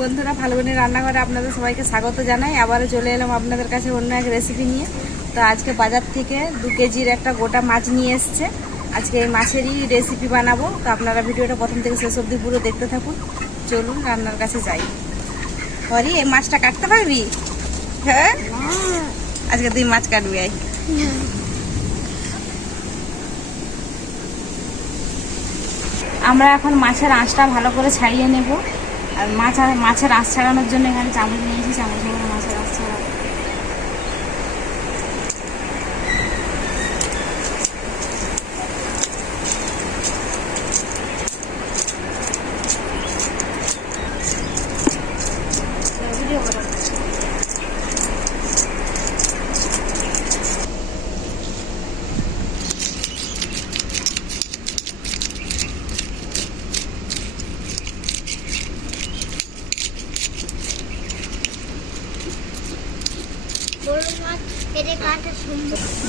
বন্ধুরা, ফাল্গুনের রান্নাঘরে আপনাদের সবাইকে স্বাগত জানাই। আবারও চলে এলাম আপনাদের কাছে অন্য এক রেসিপি নিয়ে। তো আজকে বাজার থেকে 2 কেজির একটা গোটা মাছ নিয়ে এসছে। আজকে এই মাছেরই রেসিপি বানাবো। তো আপনারা ভিডিওটা প্রথম থেকে শেষ অবধি পুরো দেখতে থাকুন। চলুন রান্নার কাছে যাই। হরি, এই মাছটা কাটতে পারবি? হ্যাঁ, আজকে তুই মাছ কাটবি। আই আমরা এখন মাছের আঁশটা ভালো করে ছাড়িয়ে নেব। আর মাছের আঁশ ছাড়ানোর জন্য এখানে চামচ নিয়েছি, চামচ মাছের আঁশ ছাড়াবো।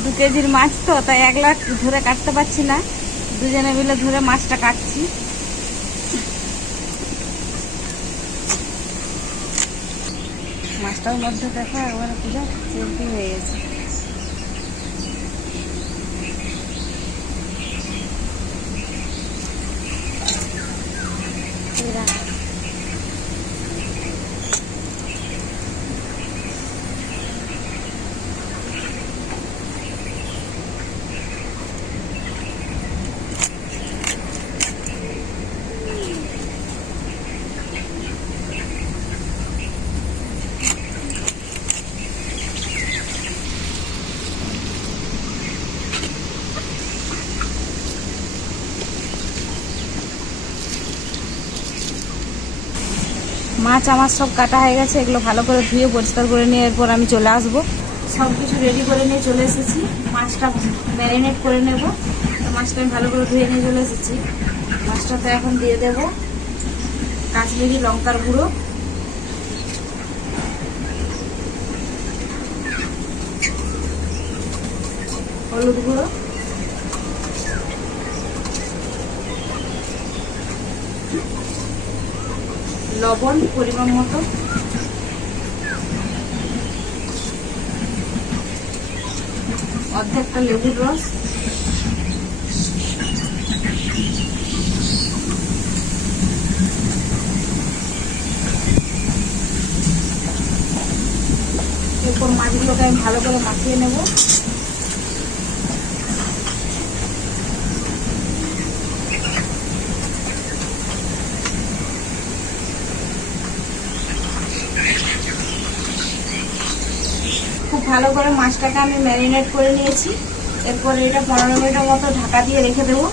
দু কেজির মাছ তো, তাই একলা ধরে কাটতে পারছি না, দুজনে মিলে ধরে মাছটা কাটছি। মাছটার মধ্যে দেখো একবারে পুরো চলতি হয়ে গেছে। মাছ আমার সব কাটা হয়ে গেছে। এগুলো ভালো করে ধুয়ে পরিষ্কার করে নিয়ে এরপর আমি চলে আসবো। সব কিছু রেডি করে নিয়ে চলে এসেছি। মাছটা ম্যারিনেট করে নেব। তো মাছটা আমি ভালো করে ধুয়ে নিয়ে চলে এসেছি। মাছটাতে এখন দিয়ে দেব কাশ্মীরি লঙ্কার গুঁড়ো, হলুদ গুঁড়ো, লবণ পরিমাণ মতো, অর্ধেকটা লেবুর রস, এরপর মাছগুলোকে আমি ভালো করে মাখিয়ে নেব। খুব ভালো করে মাছটাকে আমি ম্যারিনেট করে নিয়েছি। এরপর এটা 15 মিনিটের মতো ঢাকা দিয়ে রেখে দেবো।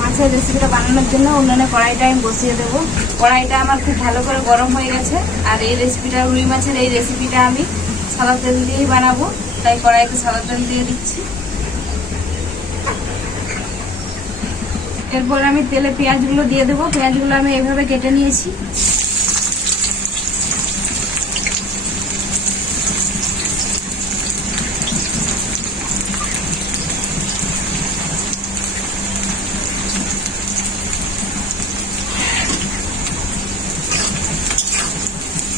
মাছের রেসিপিটা বানানোর জন্য উনুনে কড়াইটা আমি বসিয়ে দেবো। কড়াইটা আমার খুব ভালো করে গরম হয়ে গেছে। আর এই রেসিপিটা, রুই মাছের এই রেসিপিটা আমি সাদা তেল দিয়েই বানাবো, তাই কড়াইতে সাদা তেল দিয়ে দিচ্ছি। এরপর আমি তেলে পেঁয়াজগুলো দিয়ে দেবো। পেঁয়াজগুলো আমি এভাবে কেটে নিয়েছি।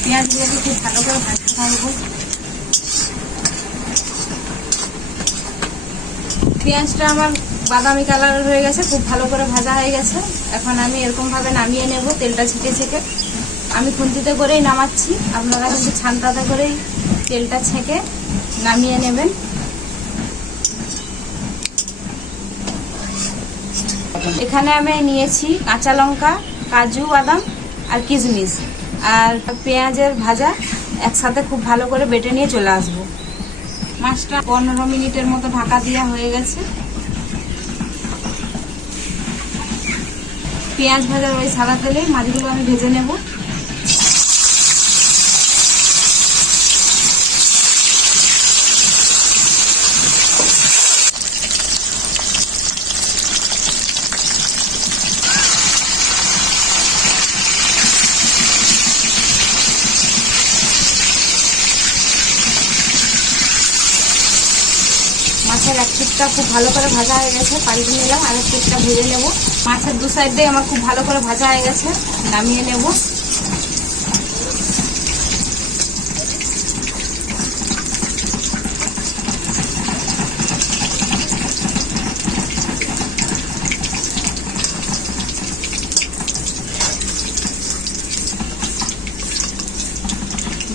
পেঁয়াজগুলোকে খুব ভালো করে ভাজতে থাকবো। পেঁয়াজটা আমার বাদামি কালার হয়ে গেছে, খুব ভালো করে ভাজা হয়ে গেছে। এখন আমি এরকম ভাবে নামিয়ে নেব, তেলটা ছেঁকে ছেঁকে। আমি খুন্তিতে করেই নামাচ্ছি, আপনারা কিন্তু ছানটাতে করেই তেলটা ছেঁকে নামিয়ে নেবেন। এখানে আমি নিয়েছি কাঁচা লঙ্কা, কাজু বাদাম আর কিশমিশ আর পেঁয়াজের ভাজা একসাথে খুব ভালো করে বেটে নিয়ে চলে আসবো। মাছটা 15 মিনিটের মতো ঢাকা দেওয়া হয়ে গেছে। পেঁয়াজ ভাজার ওই সাদা তেলে মাছগুলো আমি ভেজে নেব। মাছের এক পিঠটা খুব ভালো করে ভাজা হয়ে গেছে, পাল্টে নিলাম। আর এক পিঠটা ভেজে নেব। মাছের দু সাইড দিয়ে আমার খুব ভালো করে ভাজা হয়ে গেছে, নামিয়ে নেব।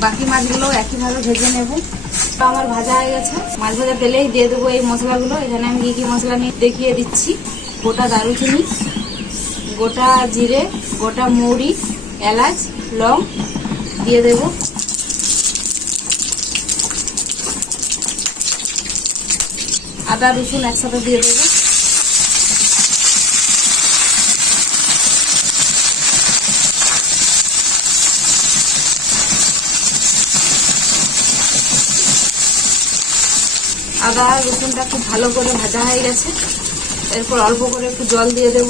বাকি মাছগুলো একইভাবে ভেজে নেব। আমার ভাজা হয়ে গেছে, মাছ ভাজা তেলেই দিয়ে দেবো এই মশলাগুলো। এখানে আমি কি কি মশলা নিয়ে দেখিয়ে দিচ্ছি। গোটা দারুচিনি, গোটা জিরে, গোটা মৌরি, এলাচ, লং দিয়ে দেব। আদা রসুন একসাথে দিয়ে দেবো। আদা রসুনটা খুব ভালো করে ভাজা হয়ে গেছে। এরপর অল্প করে একটু জল দিয়ে দেব।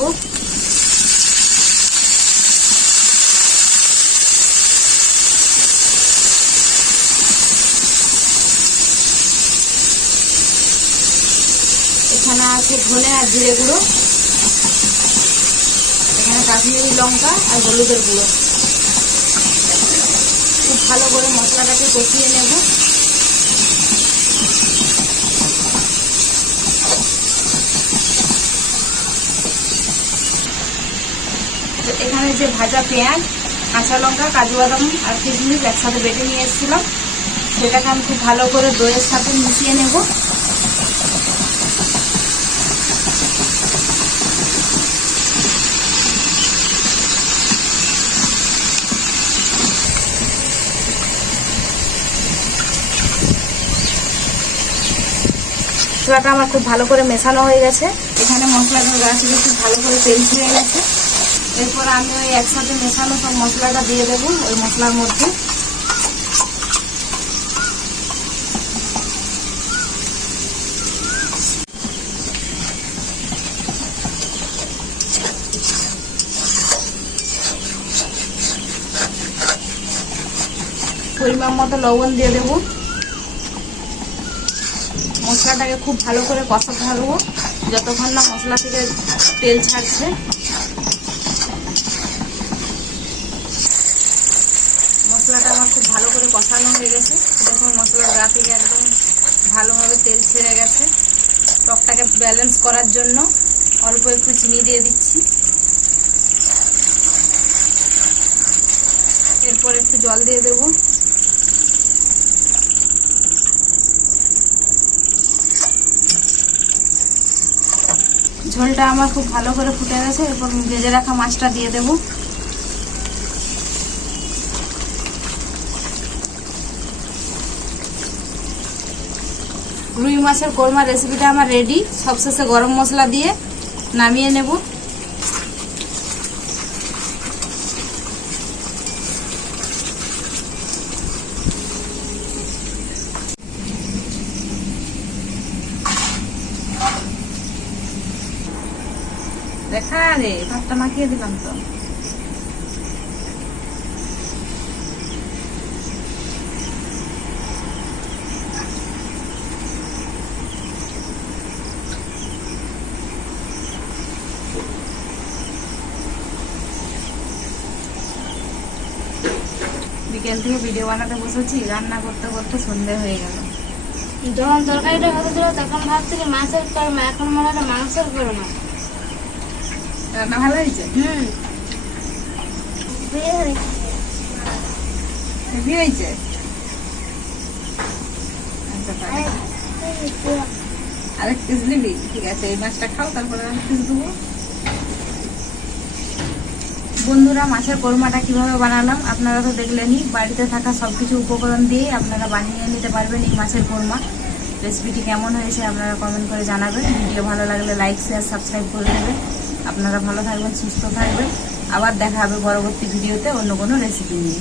এখানে আছে ধনে আর জিরে গুঁড়ো, এখানে কাশ্মীরি লঙ্কা আর হলুদের গুঁড়ো। খুব ভালো করে মশলাটাকে কষিয়ে নেব। এখানে যে ভাজা পেঁয়াজ, কাঁচা লঙ্কা, কাজু বাদাম আর কিশমিশ একসাথে বেটে নিয়ে এসেছিলাম, সেটাকে আমি খুব ভালো করে দইয়ের সাথে মিশিয়ে নেব। মশলাটা আমার খুব ভালো করে মেশানো হয়ে গেছে। এখানে মশলাটা গা থেকে খুব ভালো করে তেল ছেড়ে গেছে। এরপর আমি ওই একসাথে মেশানো সব মশলাটা দিয়ে দেবো ওই মশলার মধ্যে। পরিমাণ মতো লবণ দিয়ে দেবো। মশলাটাকে খুব ভালো করে কষাতে থাকবো যতক্ষণ না মশলা থেকে তেল ছাড়ছে। মশলাটা আমার খুব ভালো করে কষানো হয়ে গেছে। দেখুন মশলার গা থেকে একদম ভালোভাবে তেল ছেড়ে গেছে। টকটাকে ব্যালেন্স করার জন্য অল্প একটু চিনি দিয়ে দিচ্ছি। এরপর একটু জল দিয়ে দেবো। ঝোলটা আমার খুব ভালো করে ফুটে গেছে। এরপর ভেজে রাখা মাছটা দিয়ে দেব। রুই মাছের কোরমা রেসিপিটা আমার রেডি। সবশেষে গরম মশলা দিয়ে নামিয়ে নেব। দেখা রে, ভাতটা মাখিয়ে দিলাম তো। বিকেল থেকে ভিডিও বানাতে বসেছি, রান্না করতে করতে সন্ধে হয়ে গেল। যখন তরকারিটা হতে দিল তখন ভাবছি মাছের কোরমা, এখন মনে হয় মাংসের কোরমা। রান্না ভালো হয়েছে? হেভি হয়েছে। আরেক পিস নিবি? ঠিক আছে, এই মাছটা খাও, তারপরে আরেক পিস দেবো। বন্ধুরা, মাছের কোরমাটা কিভাবে বানালাম আপনারা তো দেখলেনই। বাড়িতে থাকা সবকিছু উপকরণ দিয়ে আপনারা বানিয়ে নিতে পারবেন এই মাছের কোরমা। রেসিপিটি কেমন হয়েছে আপনারা কমেন্ট করে জানাবেন। ভিডিও ভালো লাগলে লাইক, শেয়ার, সাবস্ক্রাইব করে দেবেন। আপনারা ভালো থাকবেন, সুস্থ থাকবেন। আবার দেখা হবে পরবর্তী ভিডিওতে অন্য কোনো রেসিপি নিয়ে।